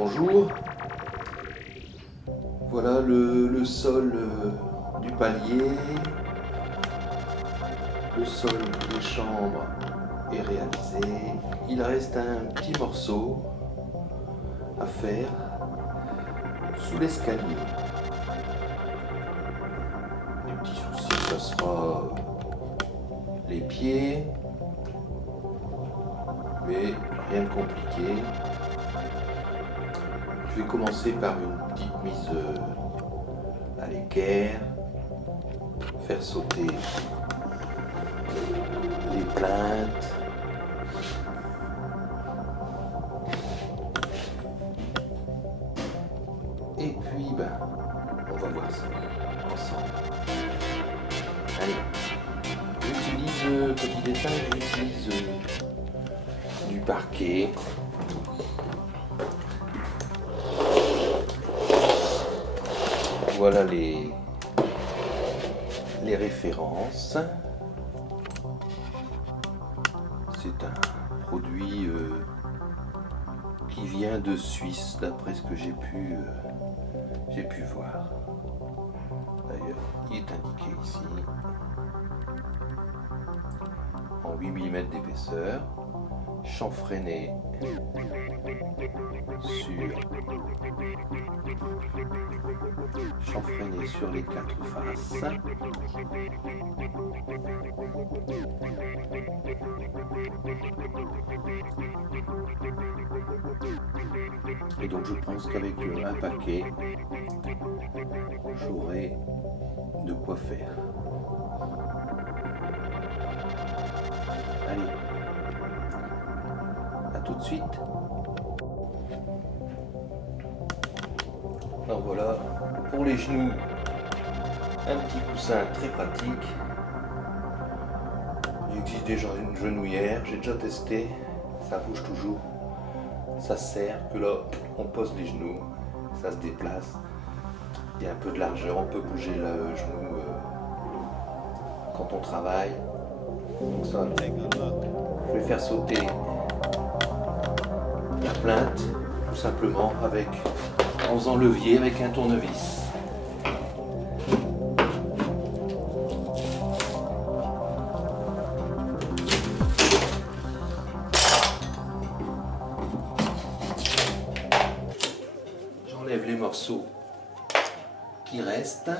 Bonjour, voilà le sol du palier, le sol des chambres est réalisé. Il reste un petit morceau à faire sous l'escalier. Les petits soucis, ça sera les pieds, mais rien de compliqué. Je vais commencer par une petite mise à l'équerre, faire sauter les plinthes, et puis on va voir ça ensemble. Allez, j'utilise, petit détail, j'utilise du parquet. Voilà les références. C'est un produit qui vient de Suisse, d'après ce que j'ai pu voir. D'ailleurs, il est indiqué ici en 8 mm d'épaisseur, chanfreiné sur les 4 faces. Et donc je pense qu'avec un paquet, j'aurai de quoi faire. Allez, à tout de suite. Alors voilà, pour les genoux, un petit coussin très pratique. Il existe déjà une genouillère, j'ai déjà testé, ça bouge toujours. Ça sert que là, on pose les genoux, ça se déplace. Il y a un peu de largeur, on peut bouger le genou quand on travaille. Donc ça, je vais faire sauter la plinthe, tout simplement en faisant levier avec un tournevis. J'enlève les morceaux qui restent.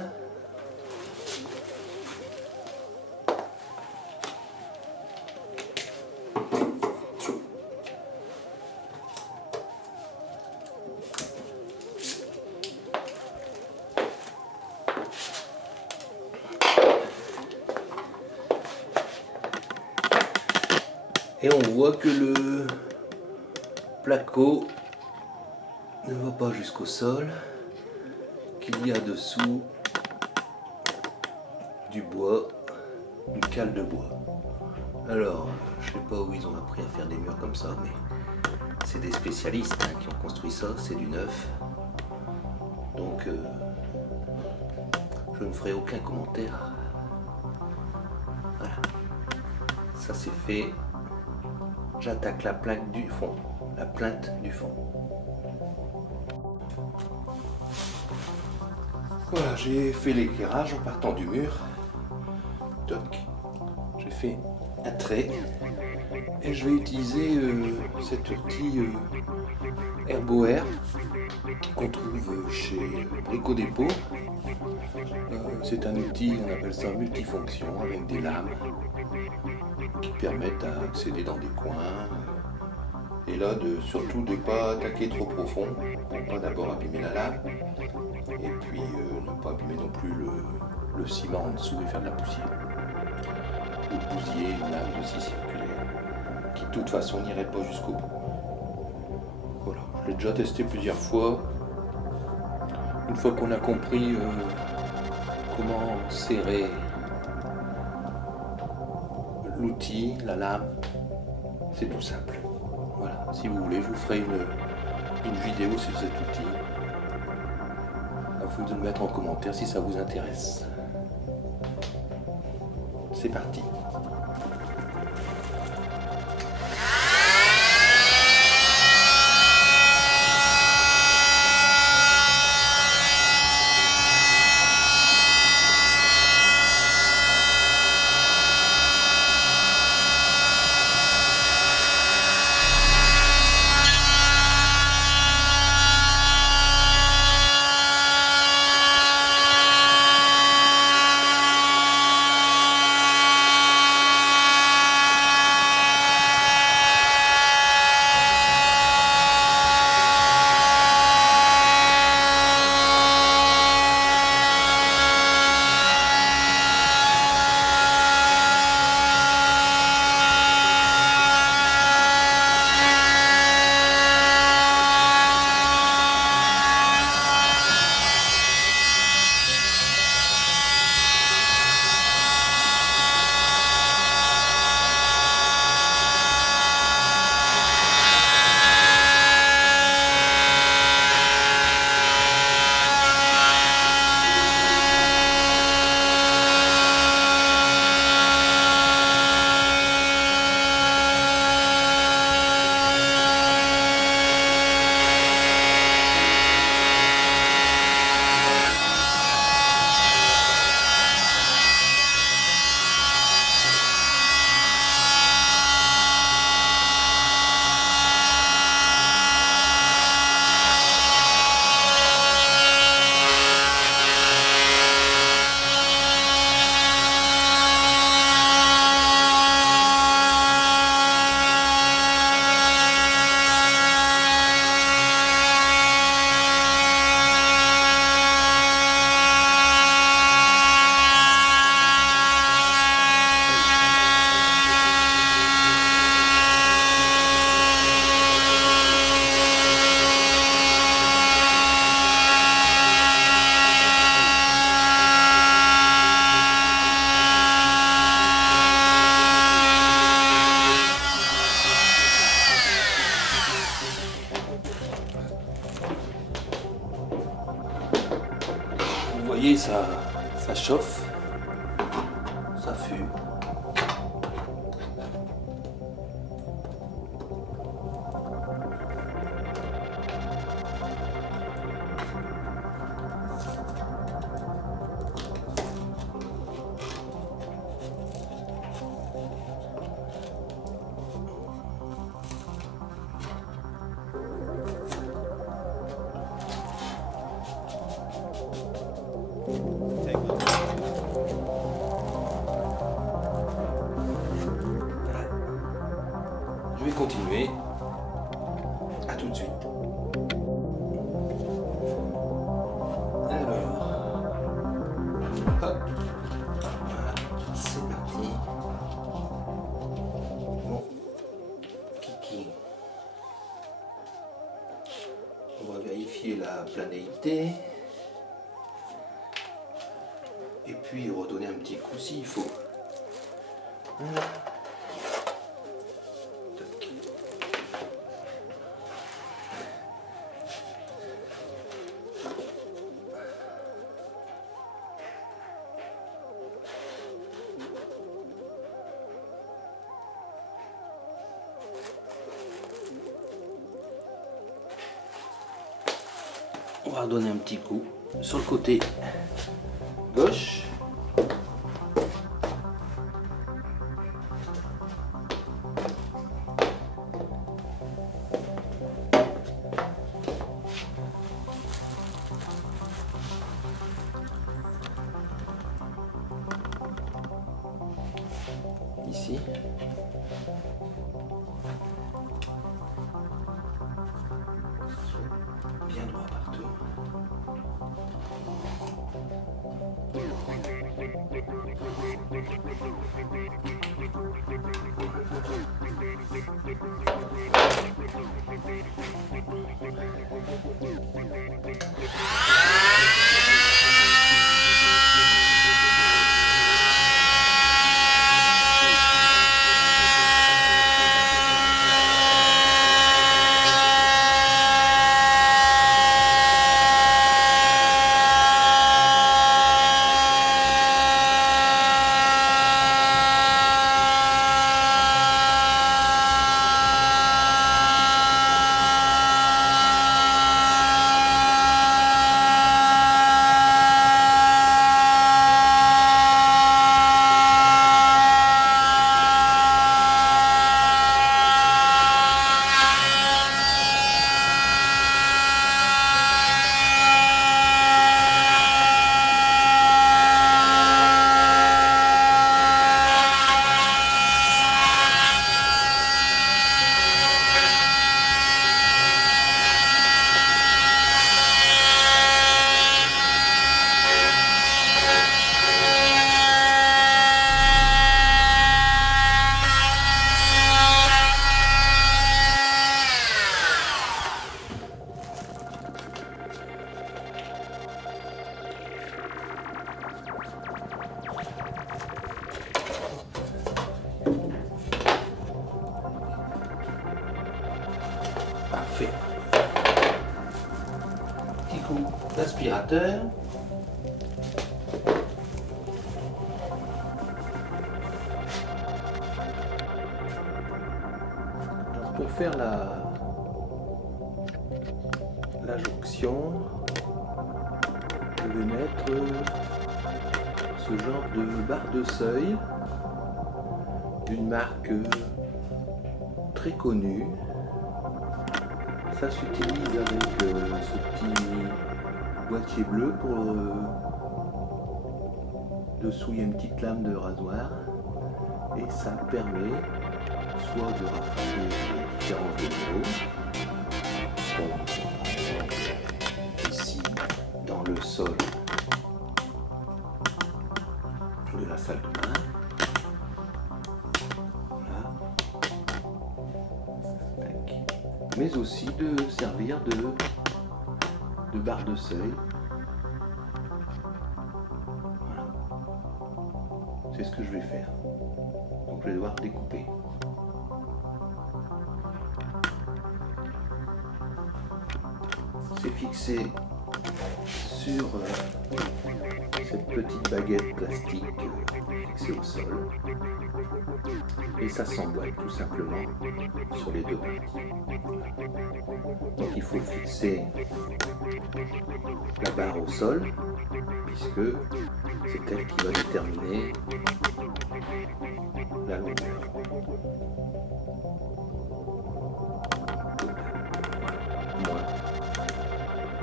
Et on voit que le placo ne va pas jusqu'au sol, qu'il y a dessous du bois, une cale de bois. Alors, je sais pas où ils ont appris à faire des murs comme ça, mais c'est des spécialistes qui ont construit ça, c'est du neuf. Donc, je ne ferai aucun commentaire. Voilà, ça c'est fait. J'attaque la plaque du fond, la plinthe du fond. Voilà, j'ai fait l'éclairage en partant du mur. Toc. J'ai fait un trait et je vais utiliser cet outil Herboair qu'on trouve chez Brico Dépôt. C'est un outil, on appelle ça multifonction, avec des lames qui permettent d'accéder dans des coins. Et là, surtout de ne pas attaquer trop profond pour pas d'abord abîmer la lame et puis ne pas abîmer non plus le ciment en dessous et faire de la poussière. Ou bousiller une lame de scie circulaire qui de toute façon n'irait pas jusqu'au bout. Voilà, je l'ai déjà testé plusieurs fois. Une fois qu'on a compris comment serrer l'outil, la lame, c'est tout simple. Voilà, si vous voulez, je vous ferai une vidéo sur cet outil. À vous de le mettre en commentaire si ça vous intéresse. C'est parti. chauffe, ça fume. Je vais continuer. À tout de suite. Alors, hop, voilà, c'est parti. Bon, kiki. On va vérifier la planéité. Et puis redonner un petit coup s'il faut. Voilà. On va redonner un petit coup sur le côté gauche. Ici. Bien droit partout. Parfait. Petit coup d'aspirateur. Donc pour faire la jonction, je vais mettre ce genre de barre de seuil d'une marque très connue. Ça s'utilise avec ce petit boîtier bleu pour dessous il y a une petite lame de rasoir et ça permet soit de rattraper les différences de niveau, comme ici dans le sol de la salle de bain. Mais aussi de servir de barre de seuil. Voilà. C'est ce que je vais faire. Donc je vais devoir découper. C'est fixé sur cette petite baguette plastique fixée au sol. Et ça s'emboîte tout simplement sur les deux parties. Donc il faut fixer la barre au sol, puisque c'est elle qui va déterminer la longueur. Moins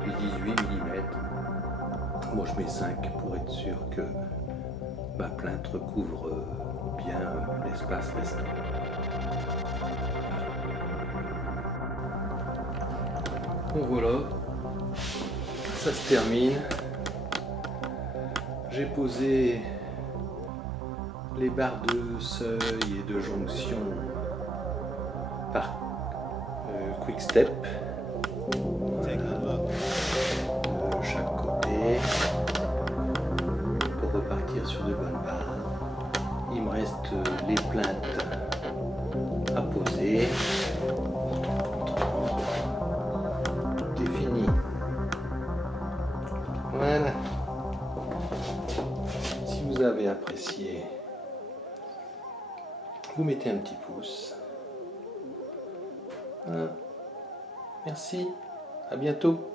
et 18 mm. Moi je mets 5 pour être sûr que ma plainte recouvre bien l'espace restant. Bon voilà, ça se termine. J'ai posé les barres de seuil et de jonction par Quick Step. Voilà. De chaque côté pour repartir sur de bonnes barres. Il me reste les plaintes à poser. Tout est fini. Voilà. Si vous avez apprécié, vous mettez un petit pouce. Voilà. Merci. À bientôt.